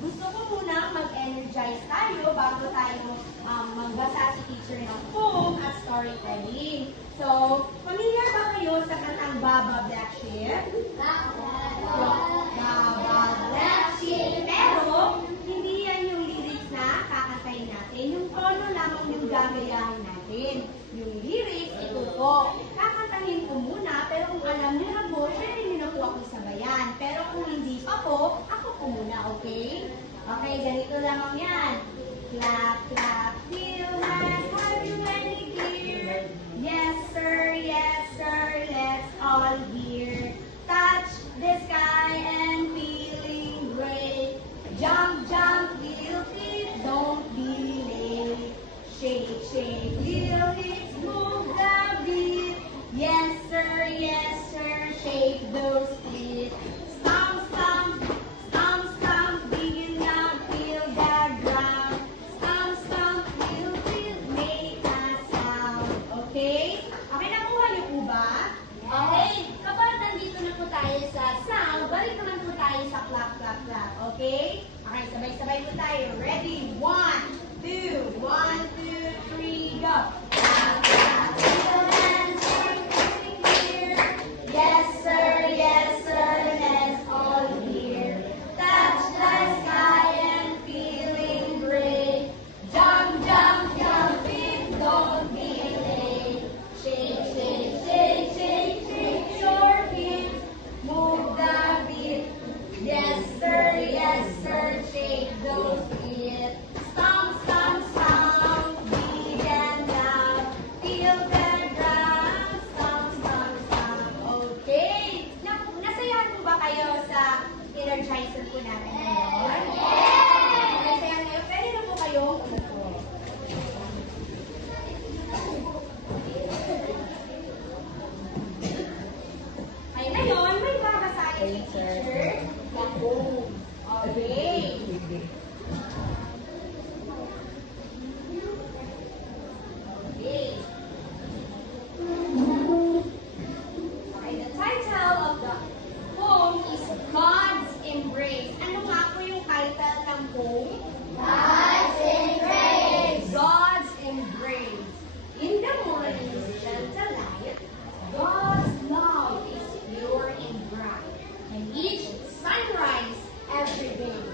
Gusto ko munang mag-energize tayo bago tayo magbasa si teacher ng poem at storytelling. So, familiar ba kayo sa kantang Baba Black Sheep? Baba Black Sheep. Pero, hindi yan yung lyrics na kakantayin natin. Yung tono lamang yung gagayahin natin. Yung lyrics, ito po. Kakantahin ko muna, pero kung alam niyo na po, pwede niyo na po ako sabayan. Pero kung hindi pa po, ako po muna, okay? Okay, ganito lamang yan. Clap, clap, feel nice, have you any dear? Yes, sir, let's all hear. Touch the sky and feeling great. Jump, jump, little feet, don't be late. Shake, shake, little hips, move the beat. Yes, sir, shake those feet. Stomp, stomp, stomp, stomp, big enough, feel the ground. Stomp, stomp, little feet, make a sound. Okay? Okay, nakuha niyo po ba? Okay, kapag nandito na po tayo sa sound, balik naman po tayo sa clap, clap, clap. Okay? Okay, sabay-sabay po tayo. Ready? 1, 2, 1, 2, 3, go! Clap, clap, feel and sing, sing here. Yes, sir, let's all hear. Touch the sky and feeling great. Jump, jump, jump, it, don't be late. Shake, shake, shake, shake, shake your feet. Move the beat. Yes, sir, shake those feet. Stomp, stomp, stomp, big and loud. Feel the ground. Stomp, stomp, stomp. Okay. Nasayahan po ba kayo sa energizer po natin ngayon? Nasayahan kayo? Pwede na po kayong umupo. Ay, ngayon, may babasahin si teacher. Okay. Okay. Okay, the title of the poem is God's Embrace. Ano nga po yung title ng poem? God's Embrace. God's Embrace. In the morning's gentle light, God's love is pure and bright, and each sunrise every day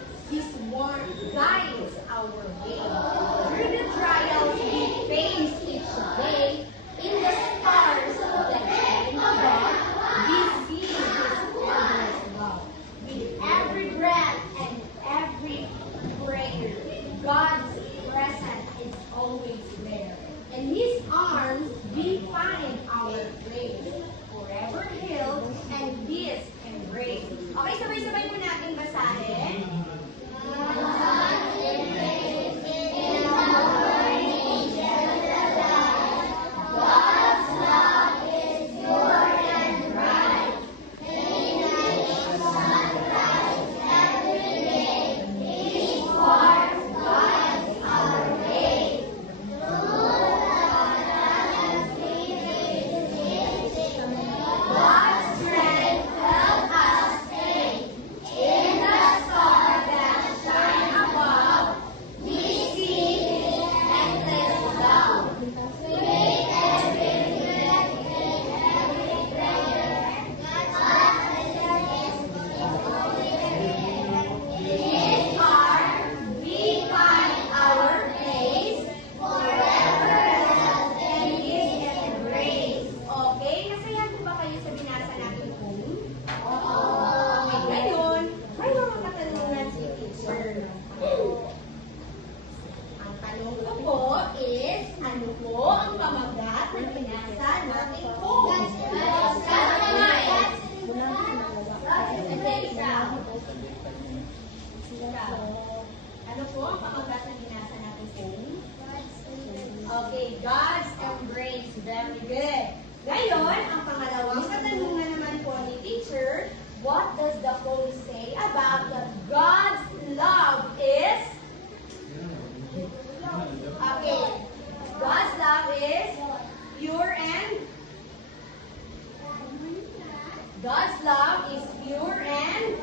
God's love is pure and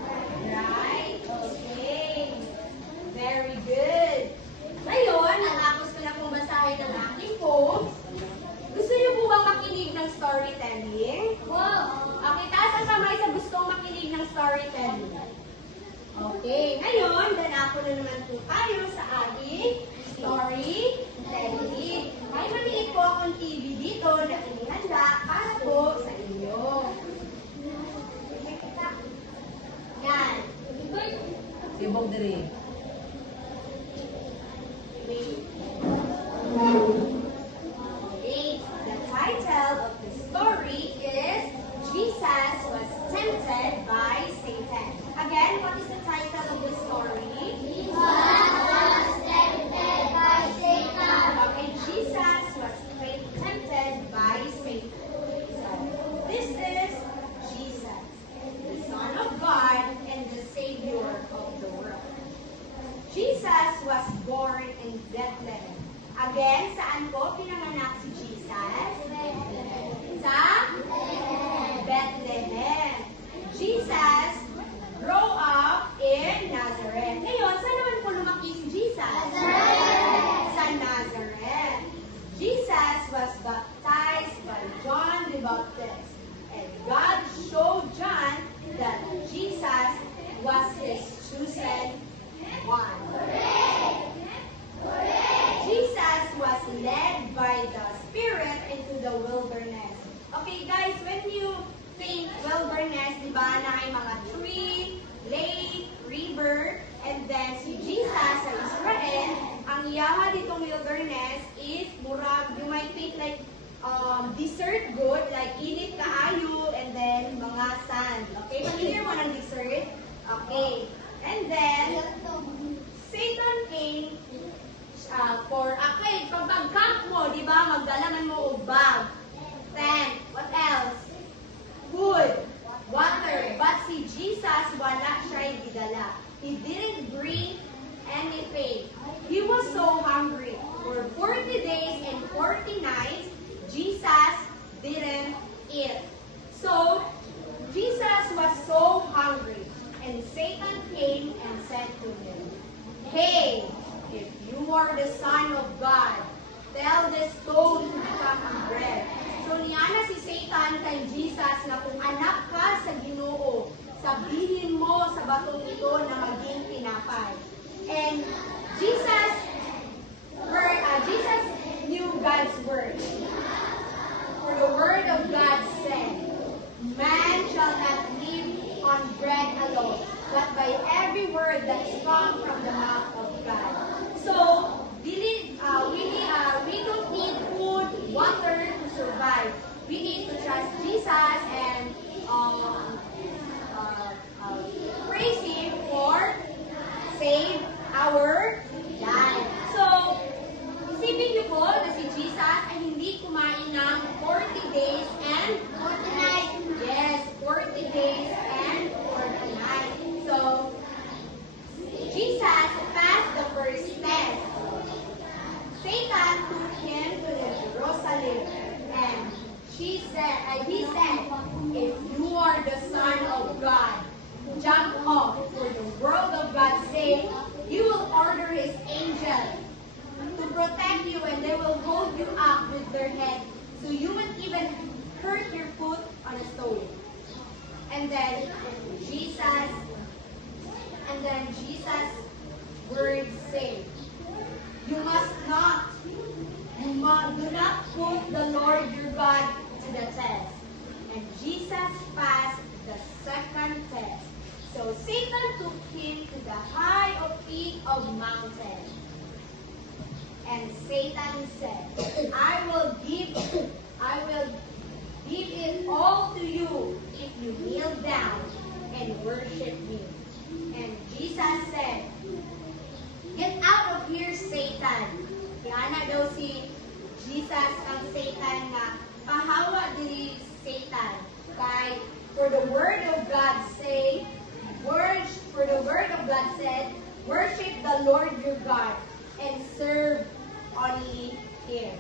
right. Okay. Very good. Ngayon, natapos ko na pong basahin ng aking poem. Gusto niyo po bang makinig ng storytelling? Okay, taas ang kamay sa gustong makinig ng storytelling. Okay, ngayon, danako na naman po tayo sa ating storytelling. May maliit po akong TV dito na inihanda para po sa inyo. Yan. Tibog diri. Okay, the title of the story is Jesus was tempted by Satan. Again, what is the title of the story? Jesus was tempted by Satan. Okay, Jesus was tempted by Satan. So, this is Jesus, the Son of God and the Savior of the world. Jesus was born in Bethlehem. Again, saan po pinanganak si Jesus? Sa Bethlehem. Jesus grew up in Nazareth. Ngayon, saan naman po lumaki si Jesus? Sa Nazareth. Jesus was baptized by John the Baptist. And God showed John that Jesus was his chosen one. Jesus was led by the Spirit into the wilderness. Okay guys, when you think wilderness, di ba, na ay mga tree, lake, river, and then si Jesus sa Israel, ang iyaha ditong wilderness is murag, you might think like desert good, like init kaayo, and then mga sand. Okay, familiar mo ng desert? Okay. And then, Satan came for, okay, pag mag-camp mo, di ba, magdalaman mo og bag, tent, what else? Food, water. But si Jesus, wala siya gidala. He didn't bring anything. He was so hungry. For 40 days and 40 nights, Jesus didn't eat. So, Jesus was so hungry. And Satan came and said to him, "Hey, if you are the Son of God, tell this stone to become bread." So niya na si Satan kay Jesus na kung anak ka sa Ginoo, sabihin mo sa batong ito na maging tinapay. And Jesus knew God's word. For the word of God said, "Man shall not live on bread alone, but by every word that comes from the mouth of God." So, we don't need food, water to survive. We need to trust Jesus and praise Him for save our life. So, isipin niyo po na si Jesus ay hindi kumain ng 40 days and 40 nights. Yes, 40 days and 40 nights. So, Jesus passed the first test. Satan took him to the Jerusalem, and he said, "If you are the Son of God, jump off, for the word of God says, you will order His angel to protect you, and they will hold you up with their head, so you won't even hurt your foot on a stone." And then Jesus' words say, do not put the Lord your God to the test. And Jesus passed the second test. So Satan took him to the high peak of mountain. And Satan said, I will give it all to you if you kneel down and worship me. And Jesus said, "Get out of here, Satan." Kaya na daw si Jesus ang Satan nga pahawa diri Satan. Kay for the word of God said, worship the Lord your God and serve only Him.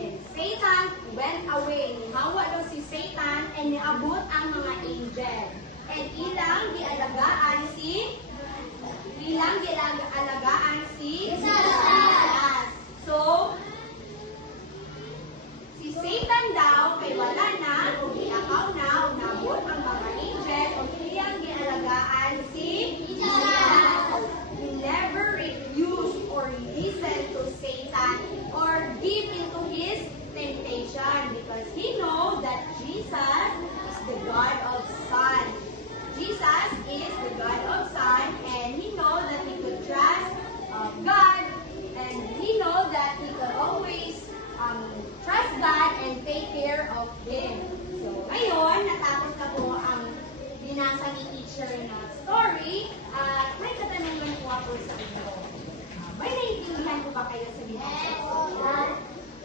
And Satan went away. Hawa daw si Satan and niabot ang mga angel. And ilang gialagaan si Jesus. So, si Satan daw kay wala na, o giakaw na, o nabot ang mga angel, o iyang gialagaan si Jesus. He never refused or listened to Satan or give into his temptation because he knows that Jesus is the God of Son. Jesus is the God of Son, and he knows that he could trust God, and he knows that he could always trust God and take care of Him. So, ngayon, natapos na po ang binasa ni teacher na story, at may katanungan po ako sa inyo. May naiintindihan po ba kayo sa binasa?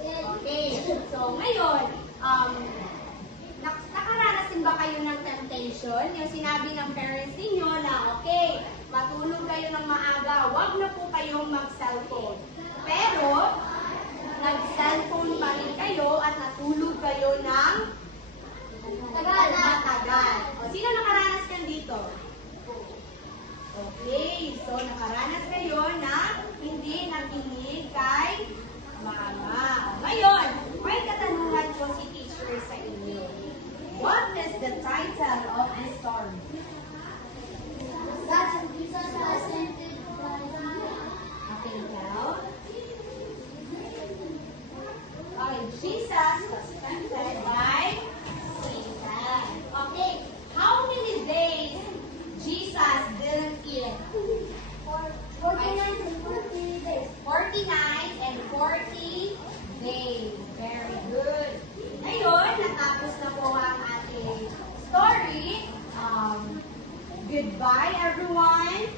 Okay. So, ngayon, nakaranas din ba kayo ng temptation? Yung sinabi ng parents ninyo na, okay, matulog kayo ng maaga, wag na po kayong mag-cellphone. Pero, nag-cellphone pa rin kayo at natulog kayo ng matagal. O, sino nakaranas kan dito? Okay, so nakaranas kayo na hindi nakinig kay mama. O, ngayon, may katanungan po si teacher sa inyo. What is the title of the story? Jesus was tempted by Okay, now. Okay, Jesus was tempted by Satan. Okay, how many days Jesus didn't eat? 49 and 40 days. 49 and 40 days. Very good. Ngayon, natapos na po ang ating story. Goodbye, everyone.